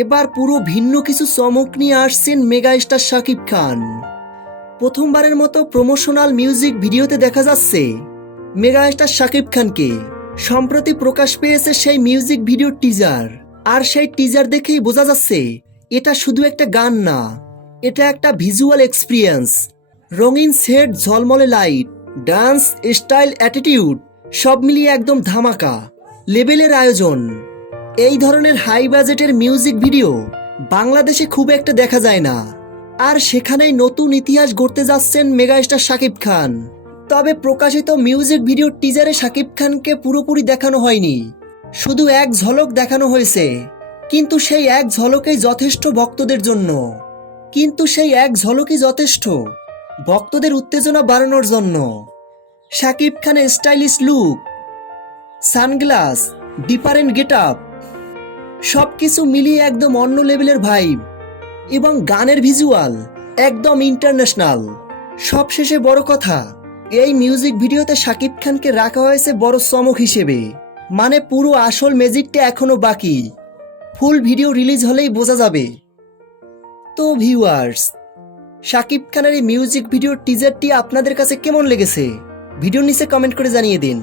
এবার পুরো ভিন্ন কিছু চমক নিয়ে আসছেন মেগাস্টার শাকিব খান। প্রথমবারের মতো প্রমোশনাল মিউজিক ভিডিওতে দেখা যাচ্ছে মেগাস্টার শাকিব খানকে। সম্প্রতি প্রকাশ পেয়েছে সেই মিউজিক ভিডিওর টিজার। আর সেই টিজার দেখেই বোঝা যাচ্ছে এটা শুধু একটা গান না, এটা একটা ভিজুয়াল এক্সপিরিয়েন্স। রঙিন সেট, ঝলমলে লাইট, ডান্স স্টাইল, অ্যাটিটিউড সব মিলিয়ে একদম ধামাকা লেভেলের আয়োজন। এই ধরনের হাই বাজেটের মিউজিক ভিডিও বাংলাদেশে খুব একটা দেখা যায় না। আর সেখানেই নতুন ইতিহাস গড়তে যাচ্ছেন মেগাস্টার শাকিব খান। তবে প্রকাশিত মিউজিক ভিডিওর টিজারে শাকিব খানকে পুরোপুরি দেখানো হয়নি, শুধু এক ঝলক দেখানো হয়েছে। কিন্তু সেই এক ঝলকেই যথেষ্ট ভক্তদের উত্তেজনা বাড়ানোর জন্য। শাকিব খানের stylish look, sunglass, different get up সবকিছু মিলিয়ে একদম অন্য লেভেলের ভাইব। এবং গানের ভিজুয়াল একদম ইন্টারন্যাশনাল। সবশেষে বড় কথা, এই মিউজিক ভিডিওতে শাকিব খানকে রাখা হয়েছে বড় চমক হিসেবে। মানে পুরো আসল ম্যাজিকটা এখনো বাকি, ফুল ভিডিও রিলিজ হলেই বোঝা যাবে। তো ভিউয়ার্স, শাকিব খানের এই মিউজিক ভিডিওর টিজারটি আপনাদের কাছে কেমন লেগেছে ভিডিওর নিচে কমেন্ট করে জানিয়ে দিন।